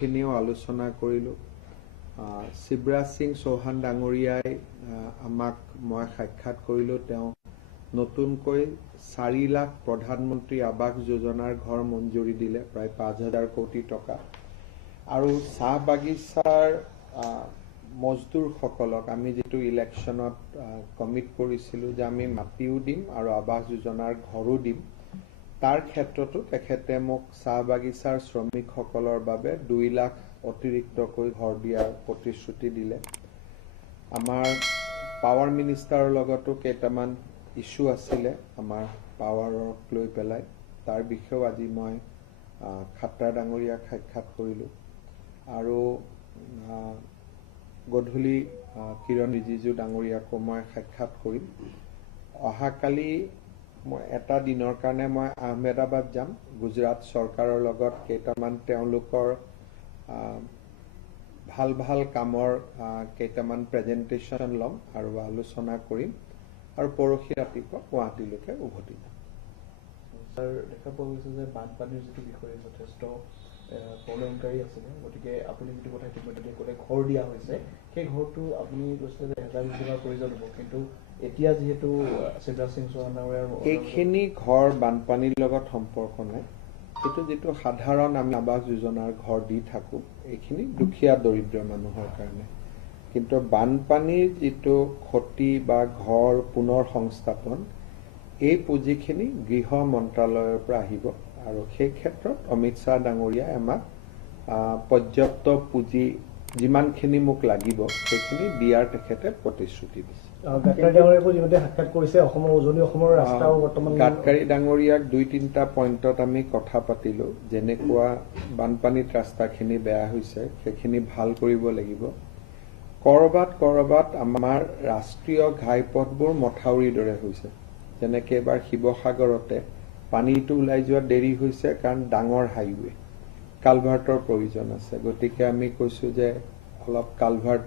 খিনিও আলোচনা কৰিলোঁ। শিৱৰাজ সিং চৌহান ডাঙৰীয়াই আমাক মই সাক্ষাৎ কৰিলোঁ। তেওঁ নতুনকৈ 4 লাখ প্ৰধানমন্ত্ৰী আৱাস যোজনাৰ ঘৰ মঞ্জুৰি দিলে, প্ৰায় 5,000 কোটি টকা। আৰু চাহ বাগিচাৰ মজদুৰসকলক আমি যিটো ইলেকশ্যনত কমিট কৰিছিলোঁ যে আমি মাটিও দিম আৰু আৱাস যোজনাৰ ঘৰো দিম, তাৰ ক্ষেত্ৰতো তেখেতে মোক চাহ বাগিচাৰ শ্ৰমিকসকলৰ বাবে 2 লাখ অতিৰিক্তকৈ ঘৰ দিয়াৰ প্ৰতিশ্ৰুতি দিলে। আমাৰ পাৱাৰ মিনিষ্টাৰৰ লগতো কেইটামান ইছ্যু আছিলে আমাৰ পাৱাৰক লৈ পেলাই, তাৰ বিষয়েও আজি মই খাট্টাৰ ডাঙৰীয়াক সাক্ষাৎ কৰিলোঁ। আৰু গধূলি কিৰণ ৰিজিজু ডাঙৰীয়াকো মই সাক্ষাৎ কৰিম। অহাকালি মই এটা দিনৰ কাৰণে মই আহমেদাবাদ যাম। গুজৰাট চৰকাৰৰ লগত কেইটামান তেওঁলোকৰ ভাল ভাল কামৰ কেইটামান প্ৰেজেণ্টেশ্যন ল'ম আৰু আলোচনা কৰিম, আৰু পৰহি ৰাতিপুৱা গুৱাহাটীলৈকে উভতি যাম। ছাৰ, দেখা পোৱা গৈছে যে বানপানীৰ যিটো বিষয়ে যথেষ্ট প্ৰব্লেমকাৰী আছিলে, গতিকে আপুনি যিটো কথা ইতিমধ্যে ক'লে ঘৰ দিয়া হৈছে, সেই ঘৰটো আপুনি কৈছিলে যে 1000 কোটি টকাৰ প্ৰয়োজন হ'ব, কিন্তু এতিয়া যিহেতু শিৱৰাজ সিং চৌহান ডাঙৰীয়াৰ এইখিনি ঘৰ বানপানীৰ লগত সম্পৰ্ক নাই। এইটো যিটো সাধাৰণ আমি আৱাস যোজনাৰ ঘৰ দি থাকোঁ, এইখিনি দুখীয়া দৰিদ্ৰ মানুহৰ কাৰণে। কিন্তু বানপানীৰ যিটো ক্ষতি বা ঘৰ পুনৰ সংস্থাপন, এই পুঁজিখিনি গৃহ মন্ত্ৰালয়ৰ পৰা আহিব, আৰু সেই ক্ষেত্ৰত অমিত শ্বাহ ডাঙৰীয়াই আমাক পৰ্যাপ্ত পুঁজি যিমানখিনি মোক লাগিব সেইখিনি দিয়াৰ তেখেতে প্ৰতিশ্ৰুতি দিছে। গাডকাৰী ডাঙৰীয়াক 2-3টা পইণ্টত আমি কথা পাতিলোঁ। যেনেকুৱা বানপানীত ৰাস্তাখিনি বেয়া হৈছে, সেইখিনি ভাল কৰিব লাগিব। কৰবাত আমাৰ ৰাষ্ট্ৰীয় ঘাইপথবোৰ মথাউৰিৰ দৰে হৈছে। যেনেকৈ এবাৰ শিৱসাগৰতে পানীটো ওলাই যোৱা দেৰি হৈছে কাৰণ ডাঙৰ হাইৱে, কালভাৰ্টৰ প্ৰয়োজন আছে। গতিকে আমি কৈছোঁ যে অলপ কালভাৰ্ট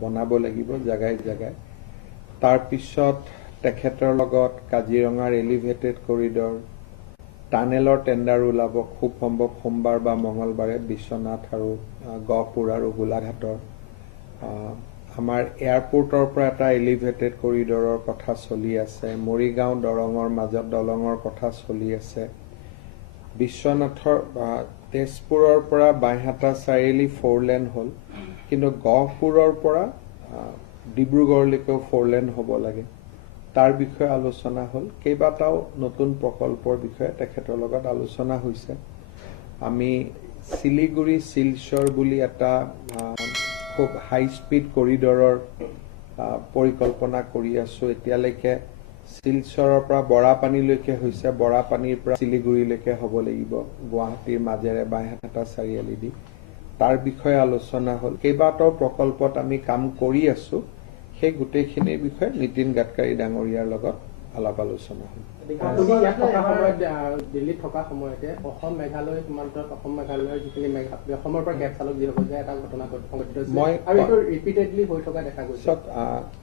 বনাব লাগিব জেগাই জেগাই। তাৰপিছত তেখেতৰ লগত কাজিৰঙাৰ এলিভেটেড কৰিডৰ, টানেলৰ টেণ্ডাৰ ওলাব খুব সম্ভৱ সোমবাৰ বা মঙলবাৰে, বিশ্বনাথ আৰু গহপুৰ আৰু গোলাঘাটৰ। আমাৰ এয়াৰপোৰ্টৰ পৰা এটা এলিভেটেড কৰিডৰৰ কথা চলি আছে। মৰিগাঁও দৰঙৰ মাজত দলঙৰ কথা চলি আছে। বিশ্বনাথৰ তেজপুৰৰ পৰা বাইহাটা চাৰিআলি 4 লেন হ'ল, কিন্তু গহপুৰৰ পৰা ডিব্ৰুগড়লৈকেও 4 লেন হ'ব লাগে। তাৰ বিষয়ে আলোচনা হ'ল। কেইবাটাও নতুন প্ৰকল্পৰ বিষয়ে তেখেতৰ লগত আলোচনা হৈছে। আমি শিলিগুৰি শিলচৰ বুলি এটা খুব হাই স্পীড কৰিডৰৰ পৰিকল্পনা কৰি আছোঁ। এতিয়ালৈকে শিলচৰৰ পৰা বৰাপানীলৈকে হৈছে, বৰাপানীৰ পৰা শিলিগুৰিলৈকে হ'ব লাগিব, গুৱাহাটীৰ মাজেৰে বাইহাটা চাৰিআলি দি। তাৰ বিষয়ে আলোচনা হ'ল। কেইবাটাও প্ৰকল্পত আমি কাম কৰি আছোঁ। সেই গোটেইখিনিৰ বিষয়ে নীতিন গাডকাৰী ডাঙৰীয়াৰ লগত আলাপ আলোচনা হ'ল। দিল্লীত থকা সময়তে অসম মেঘালয় সীমান্তত অসম মেঘালয়ৰ যিখিনি অসমৰ পৰা কেব চালক যিসকল যায়, এটা ঘটনা সংঘটিত হৈছে।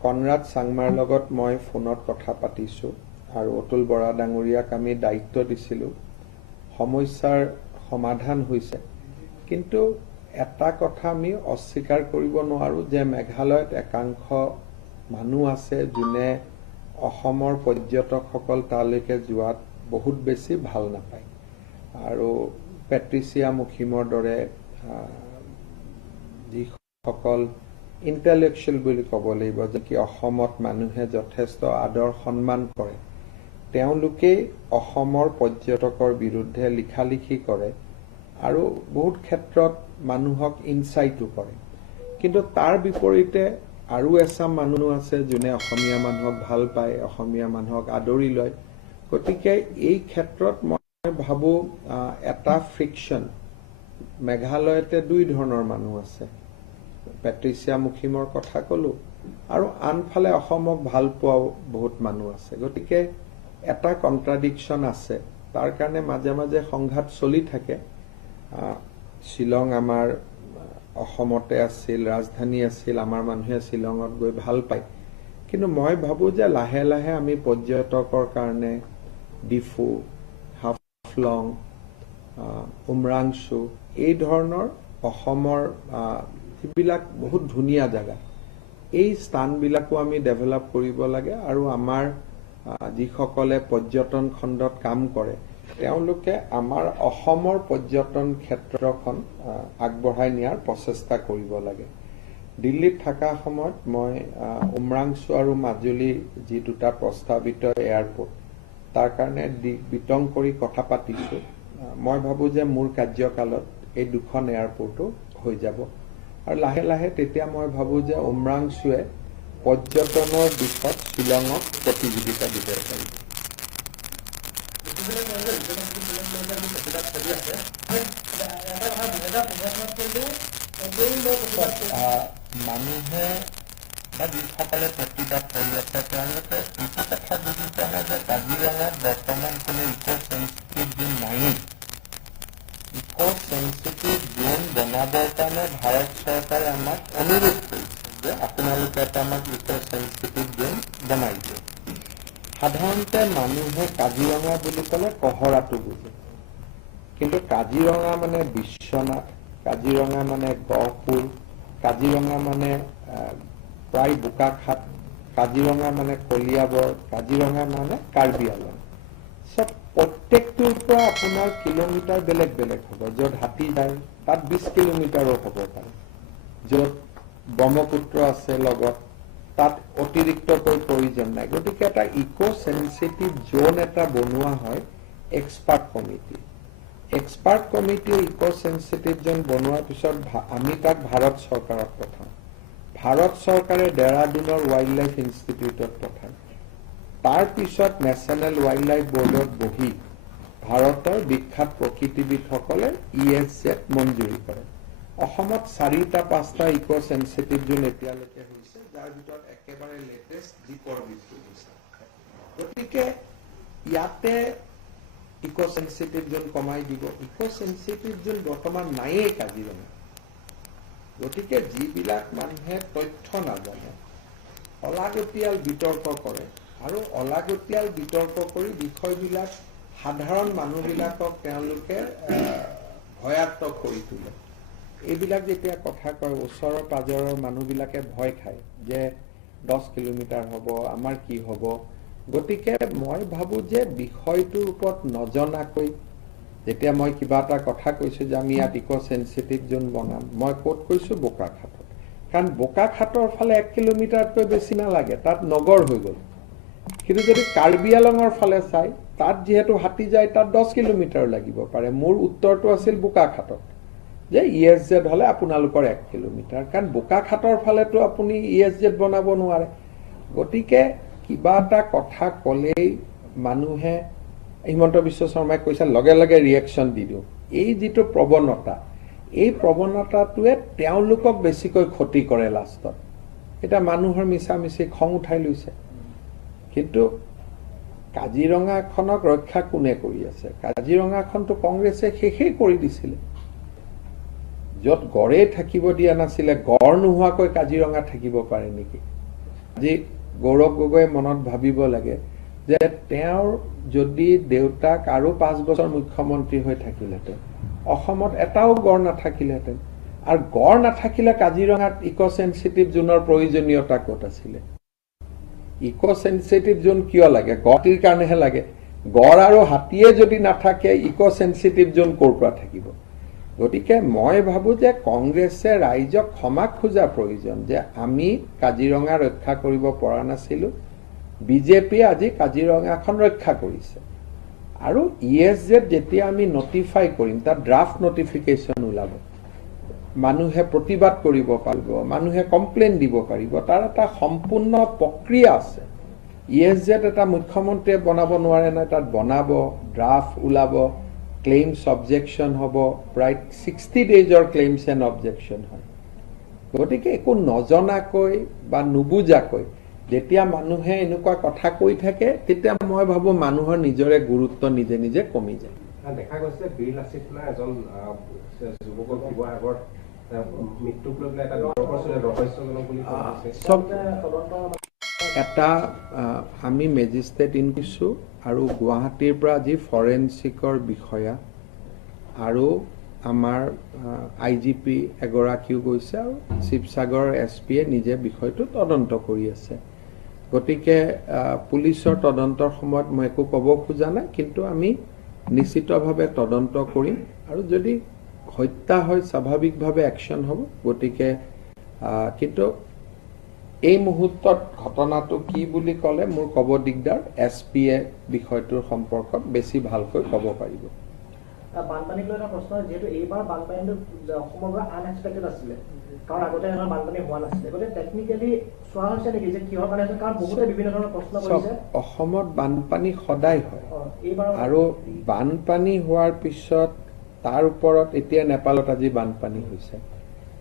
কনৰাড চাংমাৰ লগত মই ফোনত কথা পাতিছোঁ, আৰু অতুল বৰা ডাঙৰীয়াক আমি দায়িত্ব দিছিলোঁ। সমস্যাৰ সমাধান হৈছে, কিন্তু এটা কথা আমি অস্বীকাৰ কৰিব নোৱাৰোঁ যে মেঘালয়ত একাংশ মানুহ আছে যোনে অসমৰ পৰ্যটকসকল তালৈকে যোৱাত বহুত বেছি ভাল নাপায়। আৰু পেট্ৰিচিয়া মুখিমৰ দৰে যিসকল ইণ্টেলেকচুৱেল বুলি ক'ব লাগিব, যে কি অসমত মানুহে যথেষ্ট আদৰ সন্মান কৰে, তেওঁলোকেই অসমৰ পৰ্যটকৰ বিৰুদ্ধে লিখালিখি কৰে আৰু বহুত ক্ষেত্ৰত মানুহক ইনচাইটো কৰে। কিন্তু তাৰ বিপৰীতে আৰু এচাম মানুহ আছে যোনে অসমীয়া মানুহক ভাল পায়, অসমীয়া মানুহক আদৰি লয়। গতিকে এই ক্ষেত্ৰত মই ভাবোঁ এটা ফ্ৰিকশ্যন। মেঘালয়তে 2 ধৰণৰ মানুহ আছে, পেট্ৰিচিয়া মুখিমৰ কথা ক'লোঁ, আৰু আনফালে অসমক ভাল পোৱাও বহুত মানুহ আছে। গতিকে এটা কণ্ট্ৰাডিকশ্যন আছে। তাৰ কাৰণে মাজে মাজে সংঘাত চলি থাকে। শ্বিলং আমাৰ অসমতে আছিল, ৰাজধানী আছিল, আমাৰ মানুহে শ্বিলঙত গৈ ভাল পায়। কিন্তু মই ভাবোঁ যে লাহে লাহে আমি পৰ্যটকৰ কাৰণে ডিফু, হাফলং, উমৰাংচু এই ধৰণৰ অসমৰ যিবিলাক বহুত ধুনীয়া জাগা এই স্থানবিলাকো আমি ডেভেলপ কৰিব লাগে আৰু আমাৰ যিসকলে পৰ্যটন খণ্ডত কাম কৰে তেওঁলোকে আমাৰ অসমৰ পৰ্যটন ক্ষেত্ৰখন আগবঢ়াই নিয়াৰ প্ৰচেষ্টা কৰিব লাগে। দিল্লীত থকা সময়ত মই উমৰাংচু আৰু মাজুলী যি দুটা প্ৰস্তাৱিত এয়াৰপোৰ্ট তাৰ কাৰণে বিতং কৰি কথা পাতিছোঁ। মই ভাবোঁ যে মোৰ কাৰ্যকালত এই দুখন এয়াৰপোৰ্টো হৈ যাব আৰু লাহে লাহে তেতিয়া মই ভাবোঁ যে উমৰাংচুৱে পৰ্যটনৰ দিশত শ্বিলঙক প্ৰতিযোগিতা দিব পাৰিব। মানুহে বা যিসকলে প্ৰতিবাদ কৰি আছে তেওঁলোকে এইটো কথা বুজি পোৱা নাই যে কাজিৰঙাত বৰ্তমান কোনো ইক' চেঞ্চিটিভ জোন নায়েই। ইক' চেঞ্চিটিভ জোন বনাবৰ কাৰণে ভাৰত চৰকাৰে আমাক অনুৰোধ কৰিছে যে আপোনালোকে এটা আমাক ইক' চেঞ্চিটিভ জোন বনাই দিয়ে। সাধাৰণতে মানুহে কাজিৰঙা বুলি ক'লে কহৰাটো বুজে, কিন্তু কাজিৰঙা মানে বিশ্বনাথ, কাজিৰঙা মানে গহপুৰ, কাজিৰঙা মানে প্ৰায় বোকাখাট, কাজিৰঙা মানে কলিয়াবৰ, কাজিৰঙা মানে কাৰ্বি আংলং। চব প্ৰত্যেকটোৰ পৰা আপোনাৰ কিলোমিটাৰ বেলেগ বেলেগ হ'ব। য'ত হাতী যায় তাত 20 কিলোমিটাৰো হ'ব পাৰে, য'ত ব্ৰহ্মপুত্ৰ আছে লগত তাত অতিৰিক্তকৈ প্ৰয়োজন নাই। গতিকে এটা ইক' চেঞ্চিটিভ জোন এটা বনোৱা হয় এক্সপাৰ্ট কমিটি। এক্সপাৰ্ট কমিটিয়ে ইক' চেঞ্চিটিভ জোন বনোৱাৰ পিছত আমি তাক ভাৰত চৰকাৰক পঠাওঁ। ভাৰত চৰকাৰে ডেৰাডুনৰ ৱাইল্ড লাইফ ইনষ্টিটিউটত পঠায়। তাৰ পিছত নেশ্যনেল ৱাইল্ড লাইফ বৰ্ডত বহি ভাৰতৰ বিখ্যাত প্ৰকৃতিবিদসকলে ESZ মঞ্জুৰি কৰে। অসমত 4-5টা ইক' চেঞ্চিটিভ জোন এতিয়ালৈকে হৈছে, যাৰ ভিতৰত একেবাৰে লেটেষ্ট দ্বীপৰ বিলটো হৈছে। গতিকে ইয়াতে ইক' চেঞ্চিটিভ জোন কমাই দিব। ইক' চেঞ্চিটিভ জোন বৰ্তমান নায়েই কাজিৰঙা। গতিকে যিবিলাক মানুহে তথ্য নাজানে অলাগতিয়াল বিতৰ্ক কৰে আৰু অলাগতিয়াল বিতৰ্ক কৰি বিষয়বিলাক সাধাৰণ মানুহবিলাকক তেওঁলোকে ভয়াত্মক কৰি তোলে। এইবিলাক যেতিয়া কথা কয় ওচৰৰ পাজৰৰ মানুহবিলাকে ভয় খায় যে 10 কিলোমিটাৰ হ'ব, আমাৰ কি হ'ব। গতিকে মই ভাবোঁ যে বিষয়টোৰ ওপৰত নজনাকৈ যেতিয়া মই কিবা এটা কথা কৈছোঁ যে আমি ইয়াত ইক' চেঞ্চিটিভ জোন বনাম, মই ক'ত কৈছোঁ? বোকাখাটত। কাৰণ বোকাখাটৰ ফালে 1 কিলোমিটাৰতকৈ বেছি নালাগে, তাত নগৰ হৈ গ'ল। কিন্তু যদি কাৰ্বি আলঙৰ ফালে চাই তাত যিহেতু হাতী যায় তাত 10 কিলোমিটাৰ লাগিব পাৰে। মোৰ উত্তৰটো আছিল বোকাখাটত যে ESZ হ'লে আপোনালোকৰ 1 কিলোমিটাৰ, কাৰণ বোকাখাটৰ ফালেতো আপুনি ESZ বনাব নোৱাৰে। গতিকে কিবা এটা কথা ক'লেই মানুহে হিমন্ত বিশ্ব শৰ্মাই কৈছে লগে লগে ৰিয়েকশ্যন দি দিওঁ। এই যিটো প্ৰৱণতা, এই প্ৰৱণতাটোৱে তেওঁলোকক বেছিকৈ ক্ষতি কৰে লাষ্টত। এতিয়া মানুহৰ মিছামিছি খং উঠাই লৈছে। কিন্তু কাজিৰঙাখনক ৰক্ষা কোনে কৰি আছে? কাজিৰঙাখনতো কংগ্ৰেছে শেষেই কৰি দিছিলে। য'ত গড়েই থাকিব দিয়া নাছিলে, গড় নোহোৱাকৈ কাজিৰঙা থাকিব পাৰে নেকি? আজি গৌৰৱ গগৈয়ে মনত ভাবিব লাগে যে তেওঁৰ যদি দেউতাক আৰু 5 বছৰ মুখ্যমন্ত্ৰী হৈ থাকিলেহেঁতেন অসমত এটাও গড় নাথাকিলেহেঁতেন। আৰু গড় নাথাকিলে কাজিৰঙাত ইক' চেঞ্চিটিভ জোনৰ প্ৰয়োজনীয়তা ক'ত আছিলে? ইক' চেঞ্চিটিভ জোন কিয় লাগে? গড়টিৰ কাৰণেহে লাগে। গড় আৰু হাতীয়ে যদি নাথাকে ইক' চেঞ্চিটিভ জোন ক'ৰ পৰা থাকিব? গতিকে মই ভাবোঁ যে কংগ্ৰেছে ৰাইজক ক্ষমা খোজা প্ৰয়োজন যে আমি কাজিৰঙা ৰক্ষা কৰিব পৰা নাছিলোঁ, বিজেপিয়ে আজি কাজিৰঙাখন ৰক্ষা কৰিছে। আৰু ESZ যেতিয়া আমি নটিফাই কৰিম তাত ড্ৰাফ্ট নটিফিকেশ্যন ওলাব, মানুহে প্ৰতিবাদ কৰিব পাৰিব, মানুহে কমপ্লেইন দিব পাৰিব, তাৰ এটা সম্পূৰ্ণ প্ৰক্ৰিয়া আছে। ESZ এটা মুখ্যমন্ত্ৰীয়ে বনাব নোৱাৰে নহয়, তাত বনাব, ড্ৰাফ্ট ওলাব, ক্লেইমছ অবজেকশ্যন হ'ব, প্ৰায় 60 ডেইজৰ ক্লেইমছ এণ্ড অবজেকশ্যন হয়। গতিকে একো নজনাকৈ বা নুবুজাকৈ যেতিয়া মানুহে এনেকুৱা কথা কৈ থাকে তেতিয়া মই ভাবোঁ মানুহৰ নিজৰে গুৰুত্ব নিজে নিজে কমি যায়। দেখা গৈছে বীৰ লাচিত এজন যুৱকৰ শিৱসাগৰত মৃত্যুক লৈ পেলাই এটা ৰহস্যজনক বুলি এটা আমি মেজিষ্ট্ৰেট ইনকুইছোঁ আৰু গুৱাহাটীৰ পৰা যি ফৰেনচিকৰ বিষয়া আৰু আমাৰ IGP এগৰাকীও গৈছে আৰু শিৱসাগৰ SP-য়ে নিজে বিষয়টো তদন্ত কৰি আছে। গতিকে পুলিচৰ তদন্তৰ সময়ত মই একো ক'ব খোজা নাই, কিন্তু আমি নিশ্চিতভাৱে তদন্ত কৰিম আৰু যদি হত্যা হয় স্বাভাৱিকভাৱে একশ্যন হ'ব। গতিকে কিন্তু এই মুহূৰ্তত ঘটনাটো কি বুলি ক'লে মোৰ ক'ব দিগদাৰ। SP-য়ে বিষয়টোৰ সম্পৰ্কত বেছি ভালকৈ ক'ব পাৰিব। বানপানীক লৈ এটা প্ৰশ্ন, যিহেতু এইবাৰ বানপানীটো অসমৰ পৰা আনএক্সপেক্টেড আছিলে, কাৰণ আগতে এনেকুৱা বানপানী হোৱা নাছিলে, গতিকে টেকনিকেলি চোৱা হৈছে নেকি যে কিহৰ কাৰণে হৈছে? কাৰণ বহুতে বিভিন্ন ধৰণৰ প্ৰশ্ন কৰিছে। অসমত বানপানী সদায় হয় এইবাৰ আৰু বানপানী হোৱাৰ পিছত তাৰ ওপৰত এতিয়া নেপালত আজি বানপানী হৈছে।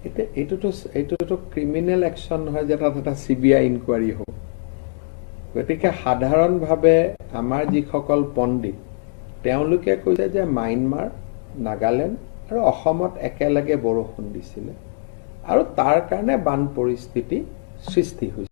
এতিয়া এইটোতো ক্ৰিমিনেল একশ্যন নহয় যে তাত এটা CBI ইনকুৱাৰী হ'ব। গতিকে সাধাৰণভাৱে আমাৰ যিসকল পণ্ডিত তেওঁলোকে কৈছে যে মায়ানমাৰ, নাগালেণ্ড আৰু অসমত একেলগে বৰষুণ দিছিলে আৰু তাৰ কাৰণে বান পৰিস্থিতি সৃষ্টি হৈছিল।